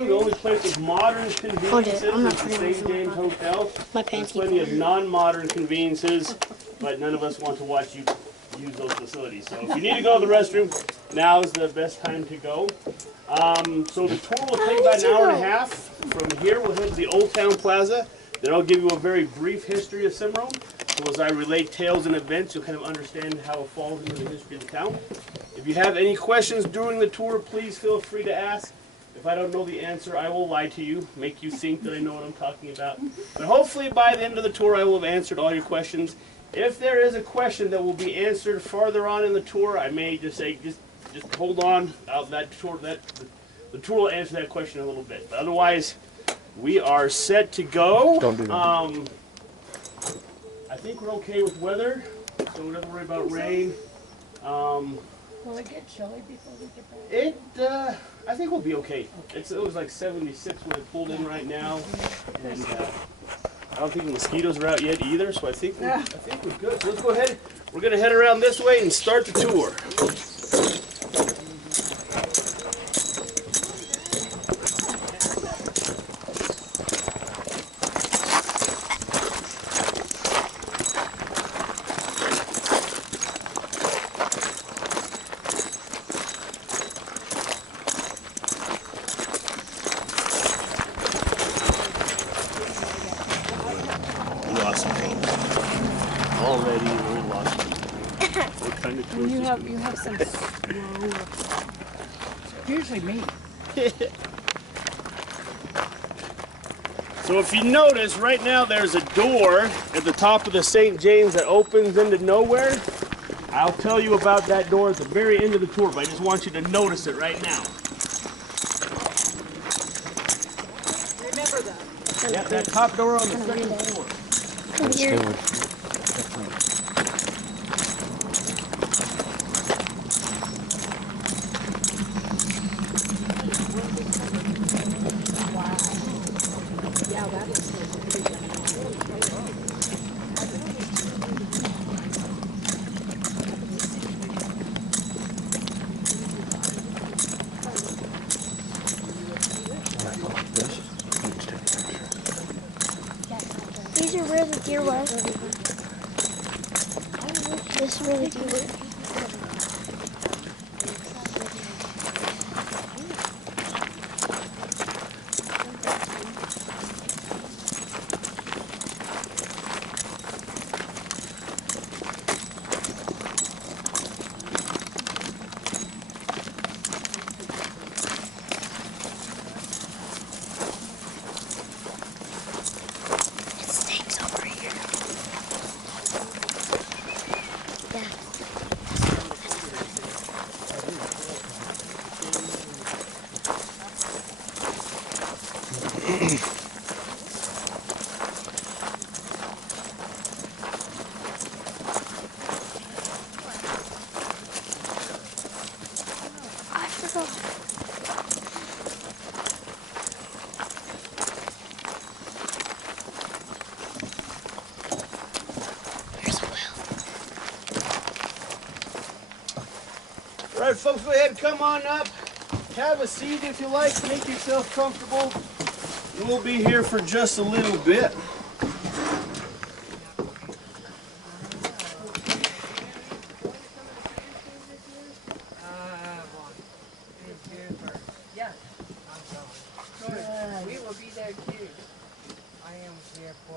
The only place with modern conveniences is the St. James Hotel. There's plenty of non-modern conveniences, but none of us want to watch you use those facilities. So if you need to go to the restroom, now is the best time to go. So the tour will take about an hour and a half. From here, we'll head to the Old Town Plaza. Then I'll give you a very brief history of Cimarron. So as I relate tales and events, you'll kind of understand how it falls into the history of the town. If you have any questions during the tour, please feel free to ask. If I don't know the answer, I will lie to you, make you think that I know what I'm talking about. But hopefully by the end of the tour, I will have answered all your questions. If there is a question that will be answered farther on in the tour, I may just say, just hold on. The tour will answer that question in a little bit. But otherwise, we are set to go. Don't do that. I think we're okay with weather, so we don't have to worry about rain. Will it get chilly before we get back? I think we'll be okay. It was like 76 when it pulled in right now, and I don't think the mosquitoes are out yet either. So I think we're good. So let's go ahead. We're gonna head around this way and start the tour. You have some slow. Usually me. So if you notice, right now there's a door at the top of the St. James that opens into nowhere. I'll tell you about that door at the very end of the tour, but I just want you to notice it right now. Remember that. Yeah, that top door on the second floor. These are where the deer was. This is where the deer was. All right, folks, go ahead and come on up. Have a seat if you like. Make yourself comfortable. We'll be here for just a little bit.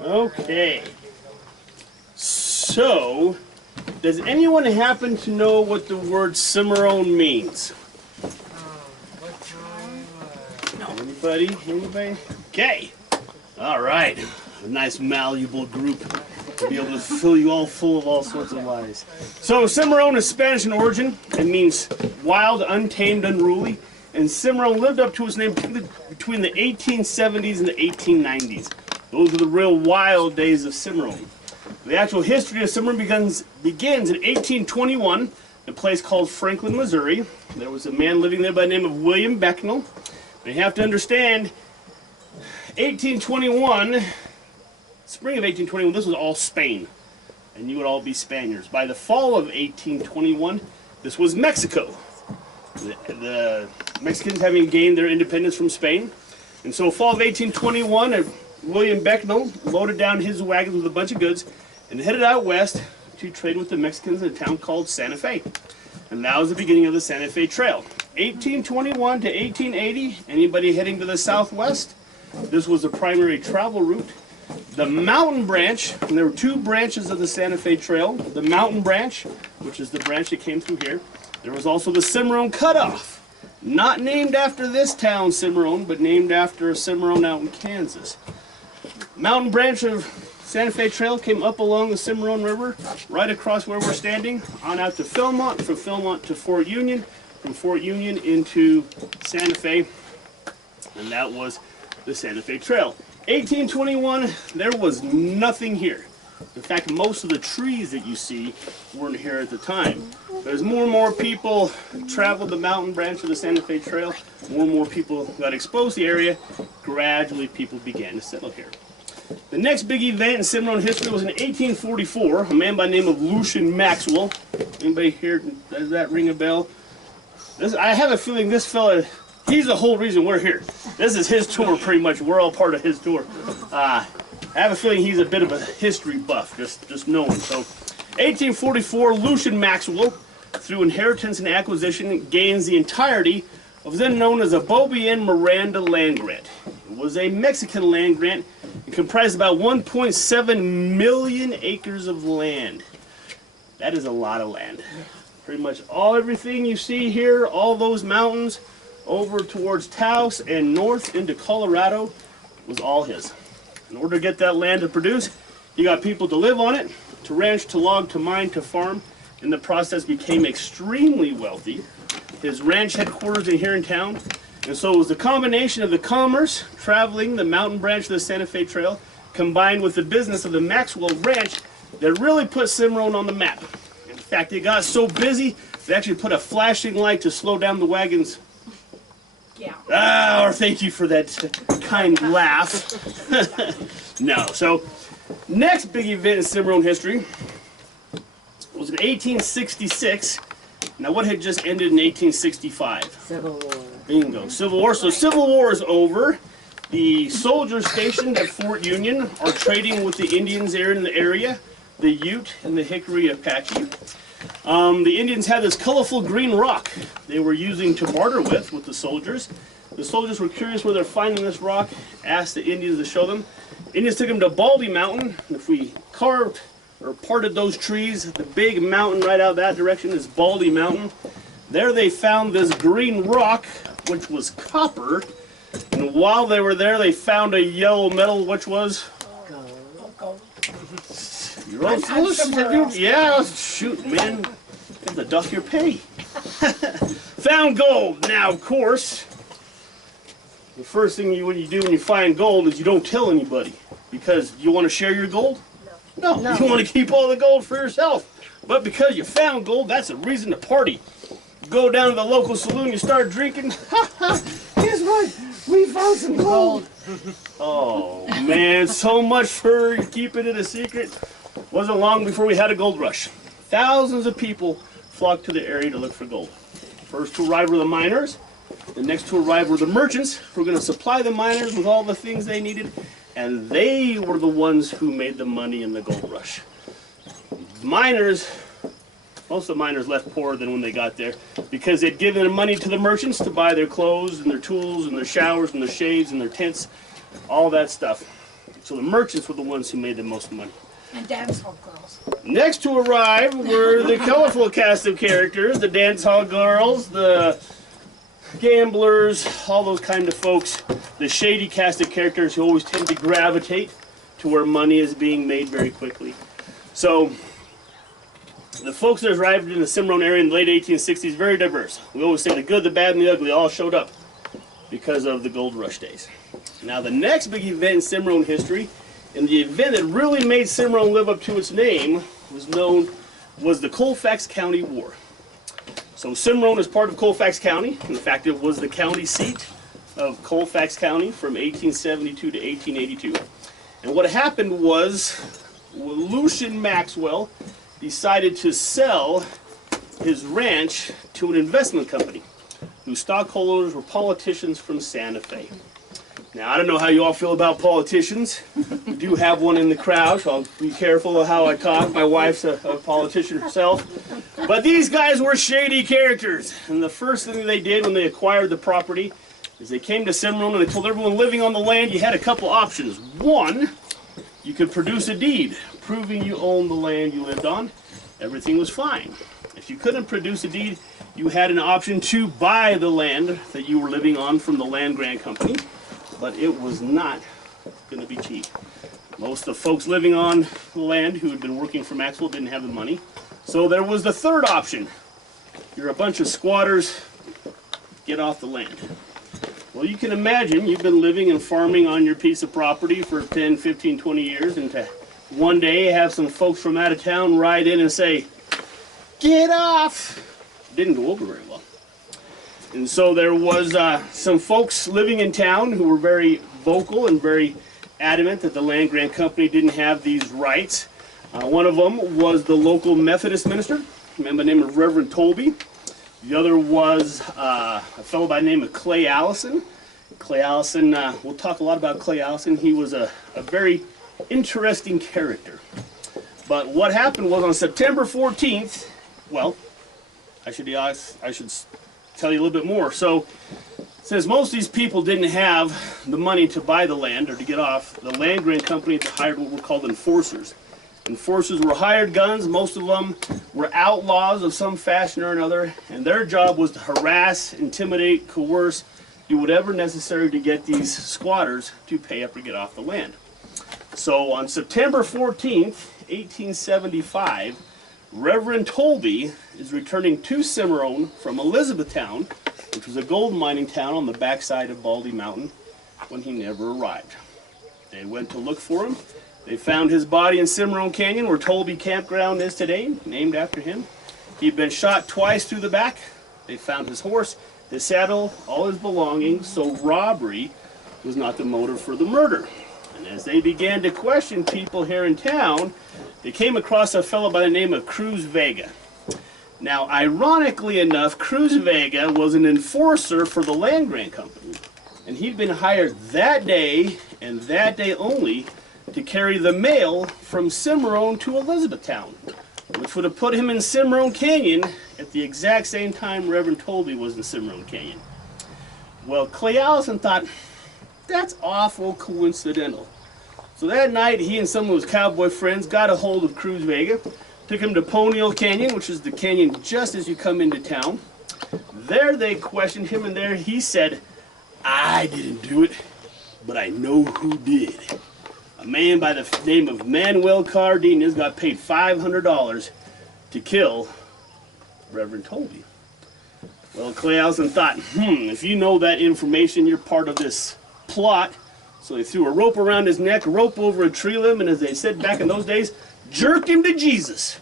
Okay. So, does anyone happen to know what the word Cimarron means? No. Anybody? Anybody? Okay. All right. A nice malleable group to be able to fill you all full of all sorts of lies. So Cimarron is Spanish in origin. It means wild, untamed, unruly. And Cimarron lived up to its name between the 1870s and the 1890s. Those are the real wild days of Cimarron. The actual history of Cimarron begins in 1821, in a place called Franklin, Missouri. There was a man living there by the name of William Becknell. And you have to understand, 1821, spring of 1821, this was all Spain. And you would all be Spaniards. By the fall of 1821, this was Mexico. The Mexicans having gained their independence from Spain. And so fall of 1821, William Becknell loaded down his wagons with a bunch of goods and headed out west to trade with the Mexicans in a town called Santa Fe. And that was the beginning of the Santa Fe Trail. 1821 to 1880, anybody heading to the southwest, this was the primary travel route. The mountain branch, and there were two branches of the Santa Fe Trail. The mountain branch, which is the branch that came through here. There was also the Cimarron Cutoff, not named after this town, Cimarron, but named after a Cimarron out in Kansas. Mountain branch of Santa Fe Trail came up along the Cimarron River, right across where we're standing, on out to Philmont, from Philmont to Fort Union, from Fort Union into Santa Fe, and that was the Santa Fe Trail. 1821, there was nothing here. In fact, most of the trees that you see weren't here at the time. As more and more people traveled the mountain branch of the Santa Fe Trail, more and more people got exposed to the area, gradually people began to settle here. The next big event in Cimarron history was in 1844. A man by the name of Lucian Maxwell. Anybody here, does that ring a bell? I have a feeling this fella, he's the whole reason we're here. This is his tour pretty much. We're all part of his tour. I have a feeling he's a bit of a history buff, just knowing. So 1844, Lucian Maxwell, through inheritance and acquisition, gains the entirety of then known as a Bobian Miranda land grant. It was a Mexican land grant. It comprised about 1.7 million acres of land. That is a lot of land. Pretty much everything you see here, all those mountains over towards Taos and north into Colorado was all his. In order to get that land to produce, you got people to live on it, to ranch, to log, to mine, to farm. In the process, became extremely wealthy. His ranch headquarters in here in town. And so it was the combination of the commerce, traveling the mountain branch of the Santa Fe Trail, combined with the business of the Maxwell Ranch, that really put Cimarron on the map. In fact, it got so busy, they actually put a flashing light to slow down the wagons. Yeah. Or thank you for that kind laugh. No, so next big event in Cimarron history was in 1866. Now, what had just ended in 1865? Civil War. Bingo. Civil War. So Civil War is over. The soldiers stationed at Fort Union are trading with the Indians there in the area, the Ute and the Hickory Apache. The Indians had this colorful green rock they were using to barter with the soldiers. The soldiers were curious where they're finding this rock, asked the Indians to show them. Indians took them to Baldy Mountain. If we carved or parted those trees, the big mountain right out that direction is Baldy Mountain. There they found this green rock, which was copper. And while they were there, they found a yellow metal, which was Gold. You're all foolish. Yeah, shoot, man. You have to dock your pay. Found gold. Now, of course, the first thing you do when you find gold is you don't tell anybody. Because you want to share your gold? No. You want to keep all the gold for yourself. But because you found gold, that's a reason to party. You go down to the local saloon, you start drinking. Guess what? We found some gold. Oh, man, so much for keeping it a secret. Wasn't long before we had a gold rush. Thousands of people flocked to the area to look for gold. First to arrive were the miners. The next to arrive were the merchants who were going to supply the miners with all the things they needed. And they were the ones who made the money in the gold rush. Miners, most of the miners left poorer than when they got there because they'd given money to the merchants to buy their clothes and their tools and their showers and their shades and their tents, all that stuff. So the merchants were the ones who made the most money. And dance hall girls. Next to arrive were the colorful cast of characters, the dance hall girls, the gamblers, all those kind of folks, the shady cast of characters who always tend to gravitate to where money is being made very quickly. So the folks that arrived in the Cimarron area in the late 1860s, very diverse. We always say the good, the bad, and the ugly all showed up because of the gold rush days. Now the next big event in Cimarron history, and the event that really made Cimarron live up to its name, was the Colfax County War. So Cimarron is part of Colfax County. In fact, it was the county seat of Colfax County from 1872 to 1882. And what happened was Lucian Maxwell decided to sell his ranch to an investment company whose stockholders were politicians from Santa Fe. Now, I don't know how you all feel about politicians. We do have one in the crowd, so I'll be careful of how I talk. My wife's a politician herself. But these guys were shady characters. And the first thing they did when they acquired the property is they came to Cimarron and they told everyone living on the land you had a couple options. One, you could produce a deed proving you owned the land you lived on. Everything was fine. If you couldn't produce a deed, you had an option to buy the land that you were living on from the land grant company. But it was not going to be cheap. Most of the folks living on the land who had been working for Maxwell didn't have the money. So there was the third option. You're a bunch of squatters, get off the land. Well, you can imagine you've been living and farming on your piece of property for 10, 15, 20 years, and to one day have some folks from out of town ride in and say, "Get off!" Didn't go over very well. And so there was some folks living in town who were very vocal and very adamant that the land grant company didn't have these rights. One of them was the local Methodist minister, a man by the name of Reverend Tolby. The other was a fellow by the name of Clay Allison. Clay Allison, we'll talk a lot about Clay Allison. He was a very interesting character. But what happened was on September 14th, well, I should tell you a little bit more. So, since most of these people didn't have the money to buy the land or to get off, the land grant company hired what were called enforcers. Enforcers were hired guns. Most of them were outlaws of some fashion or another, and their job was to harass, intimidate, coerce, do whatever necessary to get these squatters to pay up or get off the land. So on September 14th, 1875, Reverend Tolby is returning to Cimarron from Elizabethtown, which was a gold mining town on the backside of Baldy Mountain, when he never arrived. They went to look for him. They found his body in Cimarron Canyon, where Tolby Campground is today, named after him. He'd been shot twice through the back. They found his horse, his saddle, all his belongings, so robbery was not the motive for the murder. And as they began to question people here in town, they came across a fellow by the name of Cruz Vega. Now, ironically enough, Cruz Vega was an enforcer for the land grant company, and he'd been hired that day, and that day only, to carry the mail from Cimarron to Elizabethtown, which would have put him in Cimarron Canyon at the exact same time Reverend Tolby was in Cimarron Canyon. Well, Clay Allison thought, that's awful coincidental. So that night, he and some of his cowboy friends got a hold of Cruz Vega, took him to Ponyhill Canyon, which is the canyon just as you come into town. There they questioned him, and there he said, "I didn't do it, but I know who did." A man by the name of Manuel Cardenas got paid $500 to kill Reverend Tolby. Well, Clay Allison thought, if you know that information, you're part of this plot. So they threw a rope around his neck, rope over a tree limb, and as they said back in those days, jerked him to Jesus.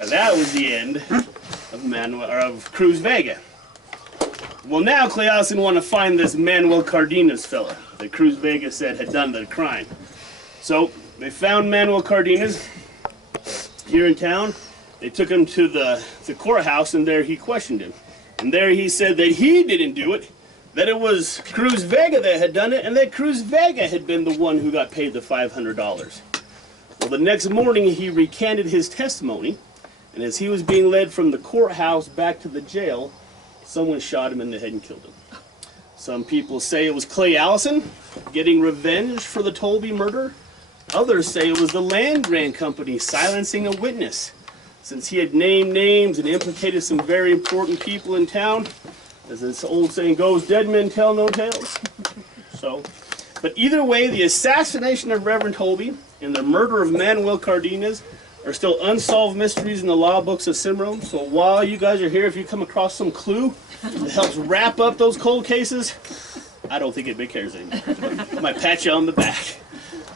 And that was the end of Cruz Vega. Well, now Clay Allison wanted to find this Manuel Cardenas fella that Cruz Vega said had done the crime. So they found Manuel Cardenas here in town. They took him to the courthouse, and there he questioned him. And there he said that he didn't do it, that it was Cruz Vega that had done it, and that Cruz Vega had been the one who got paid the $500. Well, the next morning he recanted his testimony, and as he was being led from the courthouse back to the jail, someone shot him in the head and killed him. Some people say it was Clay Allison getting revenge for the Tolby murder. Others say it was the land grant company silencing a witness, since he had named names and implicated some very important people in town. As this old saying goes, dead men tell no tales. But either way, the assassination of Reverend Tolby and the murder of Manuel Cardenas are still unsolved mysteries in the law books of Cimarron. So while you guys are here, if you come across some clue that helps wrap up those cold cases, I don't think anybody cares anymore. I might pat you on the back.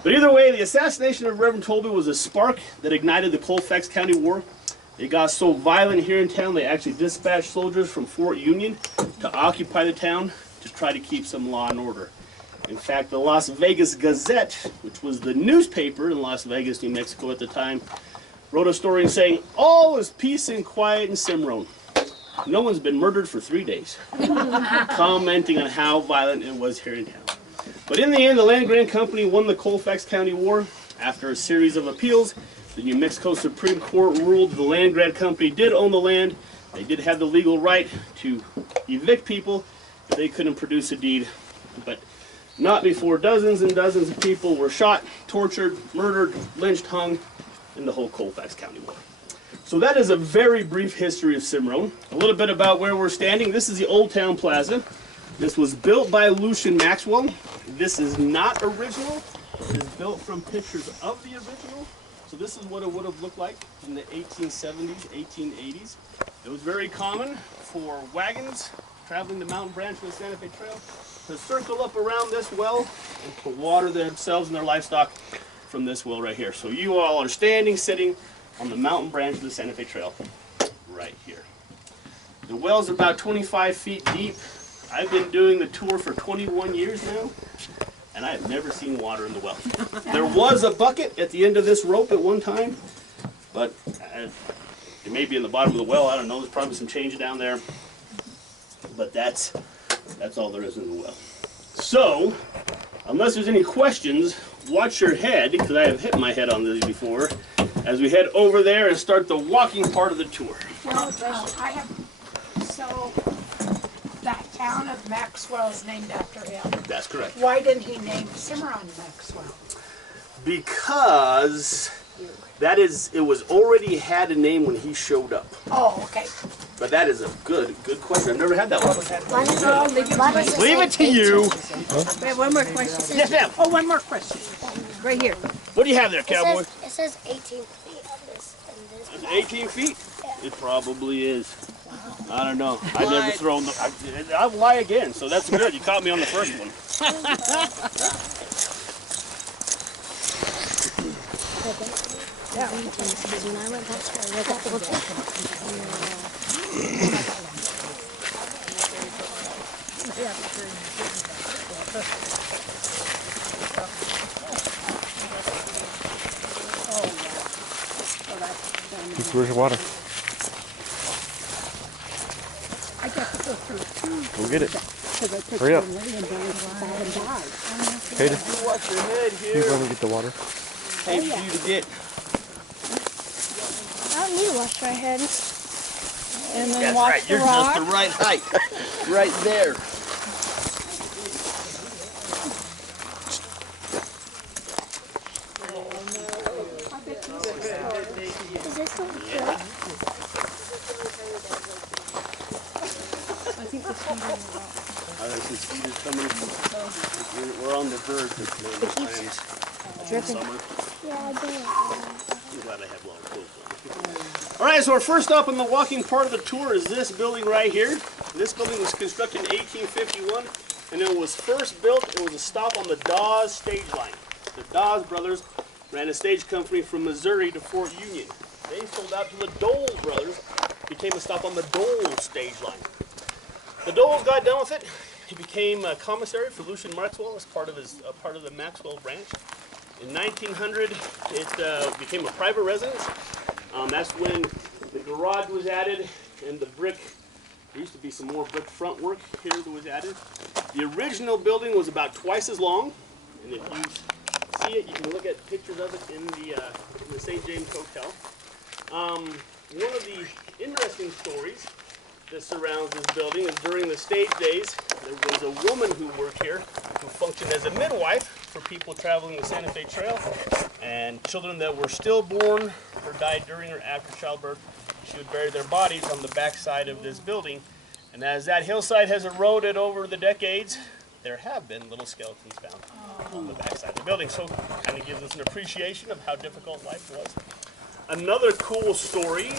But either way, the assassination of Reverend Tolby was a spark that ignited the Colfax County War. It got so violent here in town, they actually dispatched soldiers from Fort Union to occupy the town to try to keep some law and order. In fact, the Las Vegas Gazette, which was the newspaper in Las Vegas, New Mexico at the time, wrote a story saying, "All is peace and quiet in Cimarron. no one's been murdered for 3 days, commenting on how violent it was here in town. But in the end, the land grant company won the Colfax County War. After a series of appeals, the New Mexico Supreme Court ruled the land grant company did own the land. They did have the legal right to evict people if they couldn't produce a deed, but not before dozens and dozens of people were shot, tortured, murdered, lynched, hung in the whole Colfax County War. So that is a very brief history of Cimarron. A little bit about where we're standing. This is the Old Town Plaza. This was built by Maxwell. This is not original. It is built from pictures of the original. So this is what it would have looked like in the 1870s, 1880s. It was very common for wagons traveling the mountain branch of the Santa Fe Trail to circle up around this well and to water themselves and their livestock from this well right here. So you all are sitting on the mountain branch of the Santa Fe Trail right here. The well's about 25 feet deep. I've been doing the tour for 21 years now, and I have never seen water in the well. There was a bucket at the end of this rope at one time, but it may be in the bottom of the well. I don't know. There's probably some change down there, but that's all there is in the well. So, unless there's any questions, watch your head, because I have hit my head on this before, as we head over there and start the walking part of the tour. Well, so that town of Maxwell is named after him. That's correct. Why didn't he name Cimarron Maxwell? Because it was already had a name when he showed up. Oh, okay. But that is a good question. I've never had that one. Leave it to you. Wait, one more question. Yes, ma'am. Oh, one more question. Right here. What do you have there, cowboy? It says 18 feet of this. And this. 18 feet? It probably is. I don't know. I've never thrown I'll lie again, so that's good. You caught me on the first one. When I went back to I got the hotel. Where's the water? I got to go through. Go get it. Hurry up. Hey, You watch your head you here. want to get the water? Hey, for you to get. I don't need to wash my head. And then That's watch right. the You're rock. just the right height. Right there. Is this the Yeah. Some speeders coming. We're on the verge of plans. Summer. Yeah, I do. I'm glad I have long clothes on. All right, so our first stop in the walking part of the tour is this building right here. This building was constructed in 1851, and it was first built. It was a stop on the Dawes stage line. The Dawes brothers ran a stage company from Missouri to Fort Union. They sold out to the Dole brothers, became a stop on the Dole stage line. The Doles got done with it. He became a commissary for Maxwell as part of the Maxwell branch. In 1900, it became a private residence. That's when the garage was added and the brick. There used to be some more brick front work here that was added. The original building was about twice as long, and if you see it, you can look at pictures of it in the St. James Hotel. One of the interesting stories that surrounds this building is during the stage days, there was a woman who worked here who functioned as a midwife for people traveling the Santa Fe Trail, and children that were stillborn or died during or after childbirth, she would bury their bodies on the backside of this building. And as that hillside has eroded over the decades, there have been little skeletons found on the backside of the building. So it kind of gives us an appreciation of how difficult life was. Another cool story,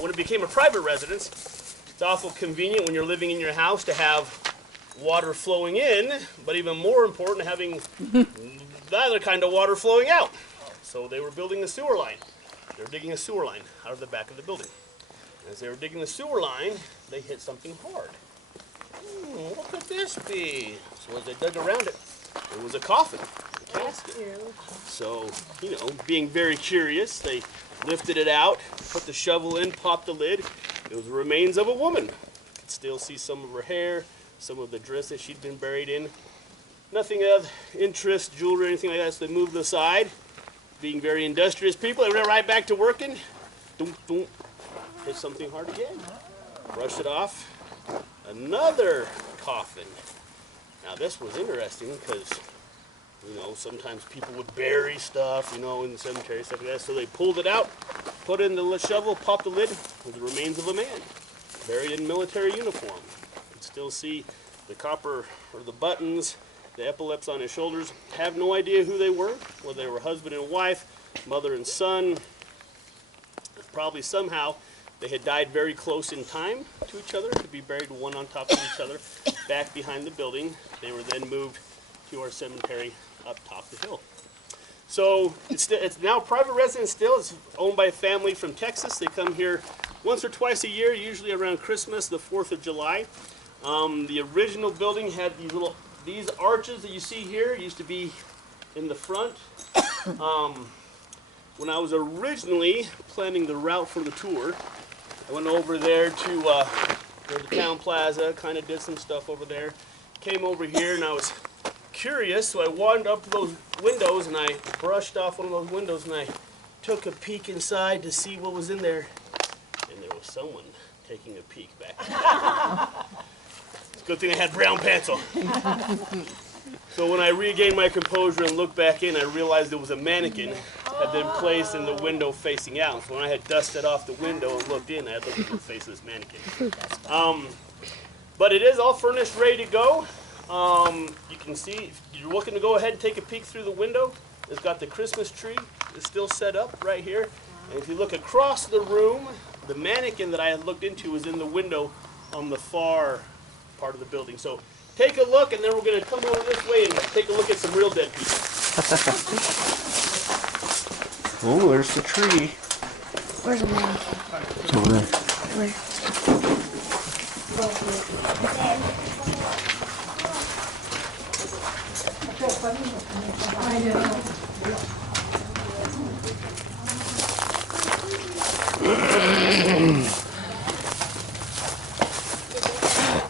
when it became a private residence, it's awful convenient when you're living in your house to have water flowing in, but even more important, having the other kind of water flowing out. So they were building a sewer line. They were digging a sewer line out of the back of the building. As they were digging the sewer line, they hit something hard. What could this be? So as they dug around it, it was a coffin, a casket. So, being very curious, they lifted it out, put the shovel in, popped the lid, It was the remains of a woman. You can still see some of her hair, some of the dress that she'd been buried in. Nothing of interest, jewelry, or anything like that, so they moved to the side. Being very industrious people, they went right back to working. Dum, dum. Hit something hard again. Brush it off. Another coffin. Now this was interesting because, you know, sometimes people would bury stuff, you know, in the cemetery, stuff like that. So they pulled it out, put it in the shovel, popped the lid, with the remains of a man, buried in military uniform. You can still see the copper, or the buttons, the epaulets on his shoulders. Have no idea who they were, whether they were husband and wife, mother and son. Probably somehow they had died very close in time to each other, to be buried one on top of each other, back behind the building. They were then moved to our cemetery up top the hill. So it's now private residence still. It's owned by a family from Texas. They come here once or twice a year, usually around Christmas, the 4th of July. The original building had these arches that you see here used to be in the front. When I was originally planning the route for the tour, I went over there to the town plaza, kind of did some stuff over there. Came over here and I was curious, so I wandered up to those windows and I brushed off one of those windows and I took a peek inside to see what was in there. And there was someone taking a peek back there. It's a good thing I had brown pants on. So when I regained my composure and looked back in, I realized there was a mannequin had been placed in the window facing out. So when I had dusted off the window and looked in, I had looked at the face of this mannequin. But it is all furnished, ready to go. You can see, if you're looking to go ahead and take a peek through the window, it's got the Christmas tree. It's still set up right here. And if you look across the room, the mannequin that I had looked into was in the window on the far part of the building. So take a look, and then we're going to come over this way and take a look at some real dead people. Oh, there's the tree. Where's the mannequin? It's over there. Where? I know.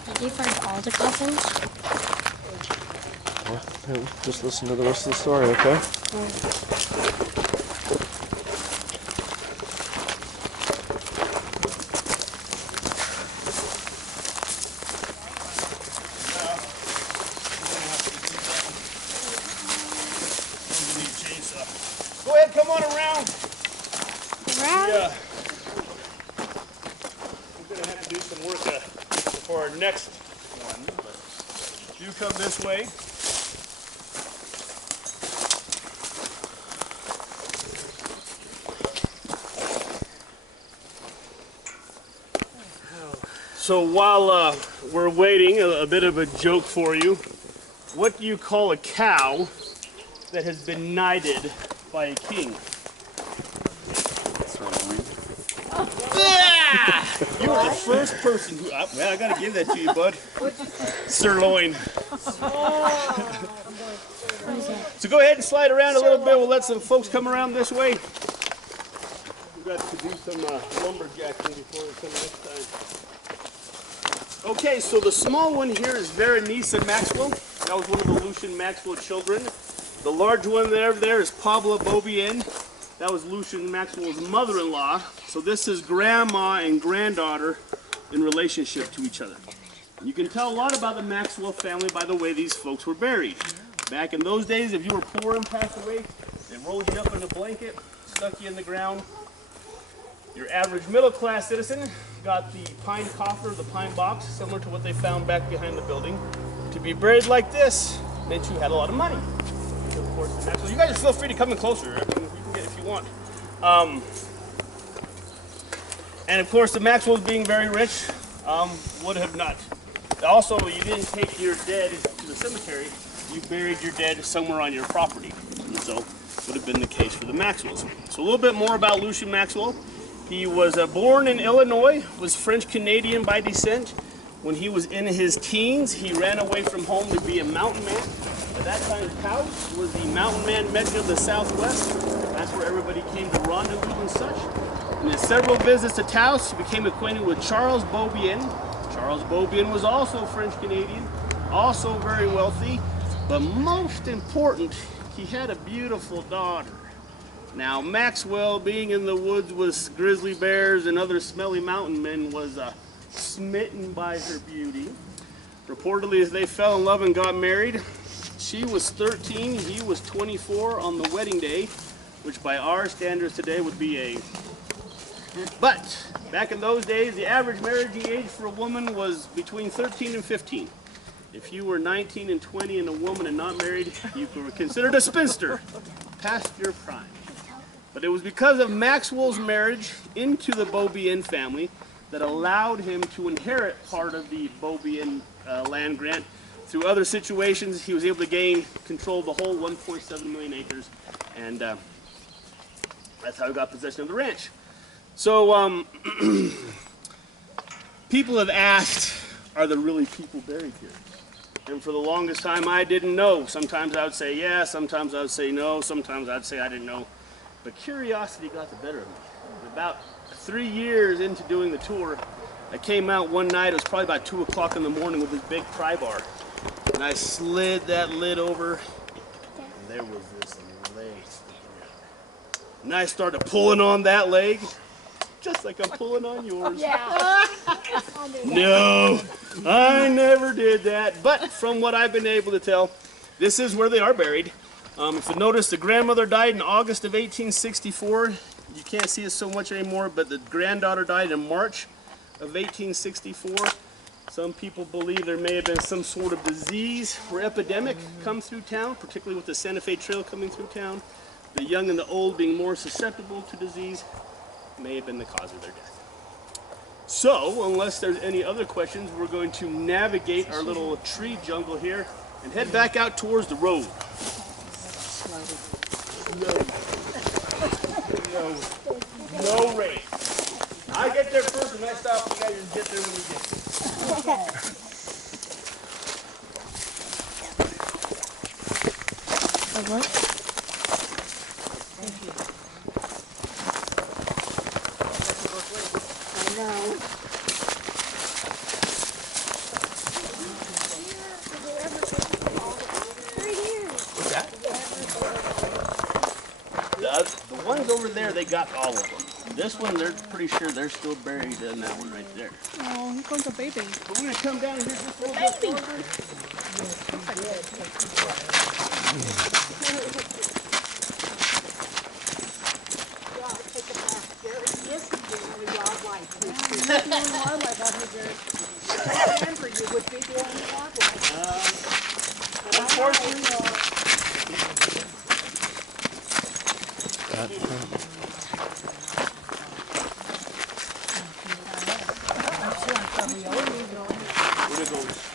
Did you find all the coffins? Well, just listen to the rest of the story, okay? Go ahead, come on around. Yeah. We're going to have to do some work for our next one. But you come this way. So while we're waiting, a bit of a joke for you. What do you call a cow that has been knighted by a king? Yeah! You were the first person who... well, I gotta give that to you, bud. Sirloin. So go ahead and slide around a little bit. We'll let some folks come around this way. We've got to do some lumberjacking before we come next time. Okay, so the small one here is Berenice and Maxwell. That was one of the Lucian Maxwell children. The large one there is Pablo Bobien. That was Lucian Maxwell's mother-in-law. So this is grandma and granddaughter in relationship to each other. You can tell a lot about the Maxwell family by the way these folks were buried. Back in those days, if you were poor and passed away, they rolled you up in a blanket, stuck you in the ground. Your average middle-class citizen got the pine coffer, the pine box, similar to what they found back behind the building. To be buried like this meant you had a lot of money. Of course, the Maxwell. You guys are feel free to come in closer. You can get if you want. And of course, the Maxwells, being very rich, would have not. Also, you didn't take your dead to the cemetery. You buried your dead somewhere on your property. And so, would have been the case for the Maxwells. So a little bit more about Lucian Maxwell. He was born in Illinois, was French-Canadian by descent. When he was in his teens, he ran away from home to be a mountain man. At that time, Taos was the mountain man mecca of the Southwest. That's where everybody came to rendezvous and such. In his several visits to Taos, he became acquainted with Charles Beaubien. Charles Beaubien was also French-Canadian, also very wealthy, but most important, he had a beautiful daughter. Now, Maxwell, being in the woods with grizzly bears and other smelly mountain men, was smitten by her beauty. Reportedly, as they fell in love and got married, she was 13, he was 24 on the wedding day, which by our standards today would be a... But, back in those days, the average marriage age for a woman was between 13 and 15. If you were 19 and 20 and a woman and not married, you were considered a spinster, past your prime. But it was because of Maxwell's marriage into the Beaubien family that allowed him to inherit part of the Beaubien land grant. Through other situations, he was able to gain control of the whole 1.7 million acres, and that's how he got possession of the ranch. So, people have asked, are there really people buried here? And for the longest time, I didn't know. Sometimes I would say yes, sometimes I would say no, sometimes I'd say I didn't know. But curiosity got the better of me. About 3 years into doing the tour, I came out one night, it was probably about 2 o'clock in the morning with this big pry bar. And I slid that lid over, and there was this leg sticking out. And I started pulling on that leg, just like I'm pulling on yours. Yeah. No, I never did that. But from what I've been able to tell, this is where they are buried. If you notice, the grandmother died in August of 1864. You can't see it so much anymore, but the granddaughter died in March of 1864. Some people believe there may have been some sort of disease or epidemic come through town, particularly with the Santa Fe Trail coming through town. The young and the old being more susceptible to disease may have been the cause of their death. So, unless there's any other questions, we're going to navigate our little tree jungle here and head back out towards the road. No rain. I get there first and I stop. You guys just get there when you get there. The ones over there, they got all of them. This one, they're pretty sure they're still buried in that one right there. Oh, here comes a baby. But we're going to come down here just a little bit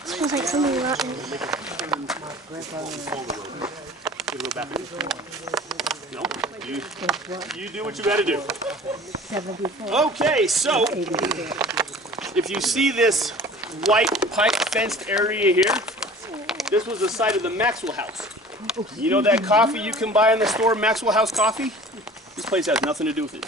Smells like something rotten. No, you do what you got to do. Okay, so if you see this white pipe fenced area here, this was the site of the Maxwell House. You know that coffee you can buy in the store, Maxwell House coffee? This place has nothing to do with it.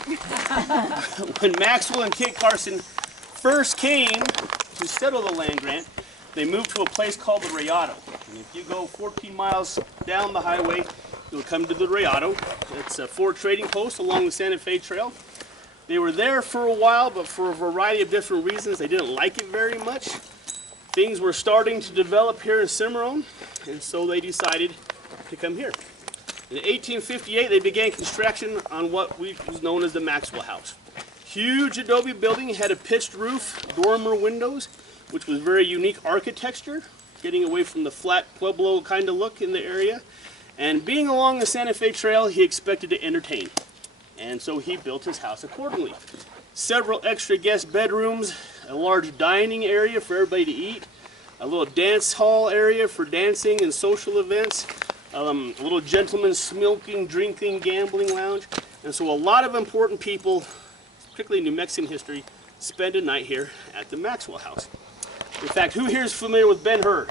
When Maxwell and Kit Carson first came to settle the land grant, they moved to a place called the Rayado. And if you go 14 miles down the highway, you'll come to the Rayado. It's a Ford trading post along the Santa Fe Trail. They were there for a while, but for a variety of different reasons, they didn't like it very much. Things were starting to develop here in Cimarron, and so they decided to come here. In 1858, they began construction on what was known as the Maxwell House. Huge adobe building, had a pitched roof, dormer windows, which was very unique architecture, getting away from the flat Pueblo kind of look in the area. And being along the Santa Fe Trail, he expected to entertain. And so he built his house accordingly. Several extra guest bedrooms, a large dining area for everybody to eat, a little dance hall area for dancing and social events, a little gentleman's smoking, drinking, gambling lounge. And so a lot of important people, particularly in New Mexican history, spend a night here at the Maxwell House. In fact, who here is familiar with Ben-Hur?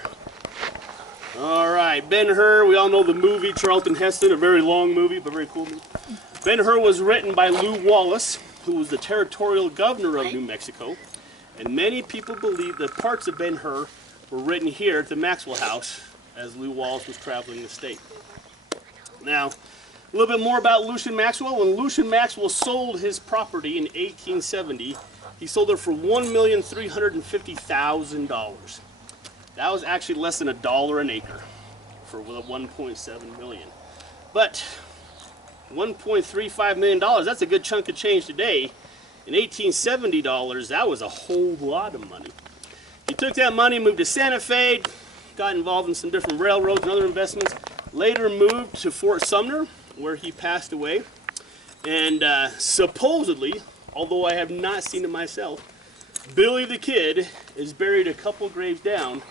All right, Ben-Hur, we all know the movie, Charlton Heston, a very long movie, but very cool movie. Ben-Hur was written by Lew Wallace. who was the territorial governor of New Mexico, and many people believe that parts of Ben-Hur were written here at the Maxwell house as Lew Wallace was traveling the state. Now, a little bit more about Lucian Maxwell. When Lucian Maxwell sold his property in 1870, he sold it for $1,350,000. That was actually less than $1 an acre for 1.7 million. But $1.35 million, that's a good chunk of change today. In 1870 dollars, that was a whole lot of money. He took that money, moved to Santa Fe, got involved in some different railroads and other investments, later moved to Fort Sumner, where he passed away. And supposedly, although I have not seen it myself, Billy the Kid is buried a couple graves down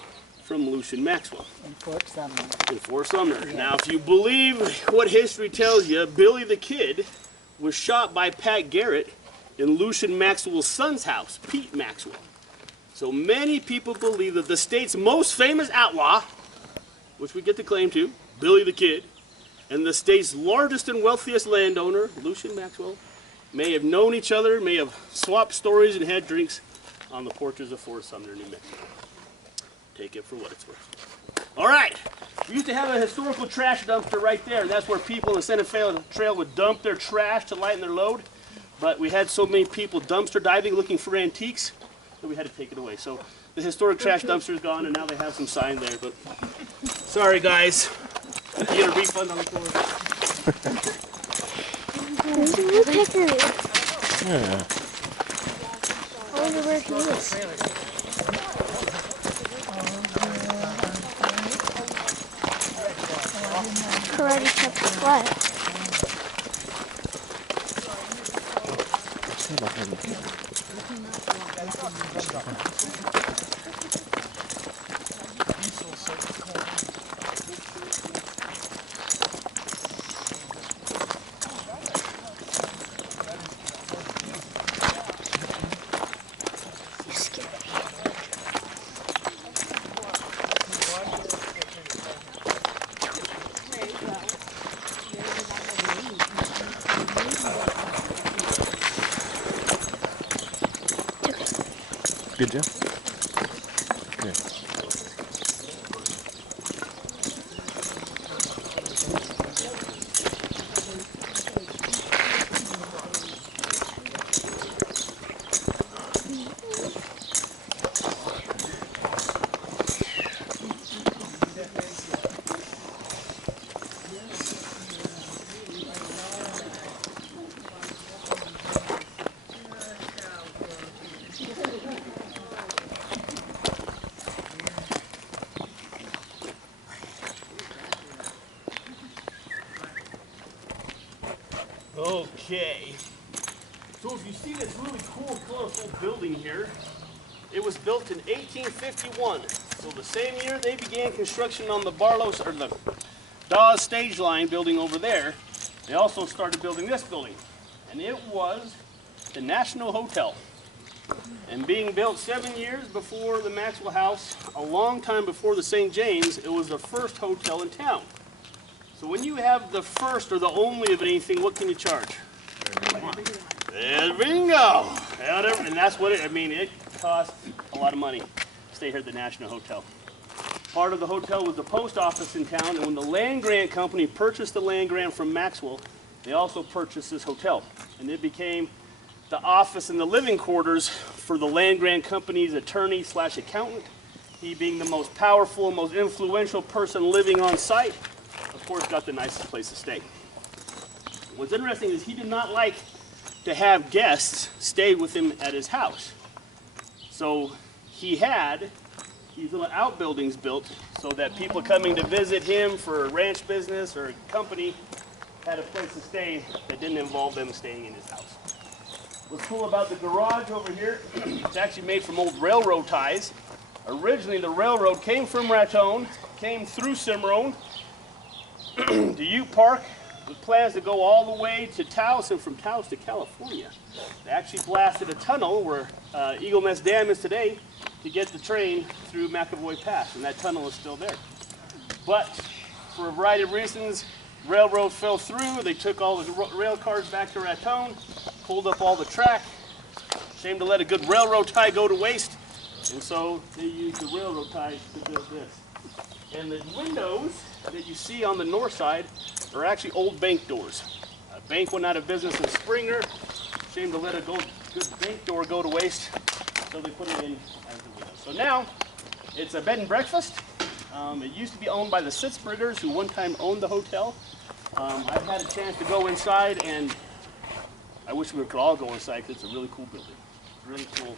from Lucian Maxwell. In Fort Sumner. In Fort Sumner. Yeah. Now, if you believe what history tells you, Billy the Kid was shot by Pat Garrett in Lucian Maxwell's son's house, Pete Maxwell. So many people believe that the state's most famous outlaw, which we get to claim to, Billy the Kid, and the state's largest and wealthiest landowner, Lucian Maxwell, may have known each other, may have swapped stories and had drinks on the porches of Fort Sumner, New Mexico. Take it for what it's worth. All right, we used to have a historical trash dumpster right there. That's where people in the Santa Fe Trail would dump their trash to lighten their load. But we had so many people dumpster diving looking for antiques that we had to take it away. So the historic trash dumpster is gone, and now they have some sign there. But sorry, guys. You get a refund on the floor. Woodpecker. Yeah. I wonder where he is. Karate kept flat. Good job. Yeah. Okay, so if you see this really cool, colorful building here, it was built in 1851. So the same year they began construction on the Barlow's, or the Dawes stage line building over there, they also started building this building. And it was the National Hotel. And being built 7 years before the Maxwell House, a long time before the St. James, it was the first hotel in town. So when you have the first or the only of anything, what can you charge? There's bingo! And that's what it, I mean, it costs a lot of money to stay here at the National Hotel. Part of the hotel was the post office in town, and when the land grant company purchased the land grant from Maxwell, they also purchased this hotel. And it became the office and the living quarters for the land grant company's attorney slash accountant. He being the most powerful, most influential person living on site, of course, got the nicest place to stay. What's interesting is he did not like to have guests stay with him at his house. So he had these little outbuildings built so that people coming to visit him for a ranch business or a company had a place to stay that didn't involve them staying in his house. What's cool about the garage over here, it's actually made from old railroad ties. Originally the railroad came from Raton, came through Cimarron, to Ute Park, with plans to go all the way to Taos and from Taos to California. They actually blasted a tunnel where Eagle Nest Dam is today to get the train through McAvoy Pass, and that tunnel is still there. But for a variety of reasons, railroad fell through. They took all the rail cars back to Raton, pulled up all the track. Shame to let a good railroad tie go to waste. And so they used the railroad ties to build this. And the windows that you see on the north side are actually old bank doors. A bank went out of business in Springer. Shame to let a good bank door go to waste. So they put it in as the window. So now it's a bed and breakfast. It used to be owned by the Sitzbergers, who one time owned the hotel. I've had a chance to go inside, and I wish we could all go inside because it's a really cool building. Really cool.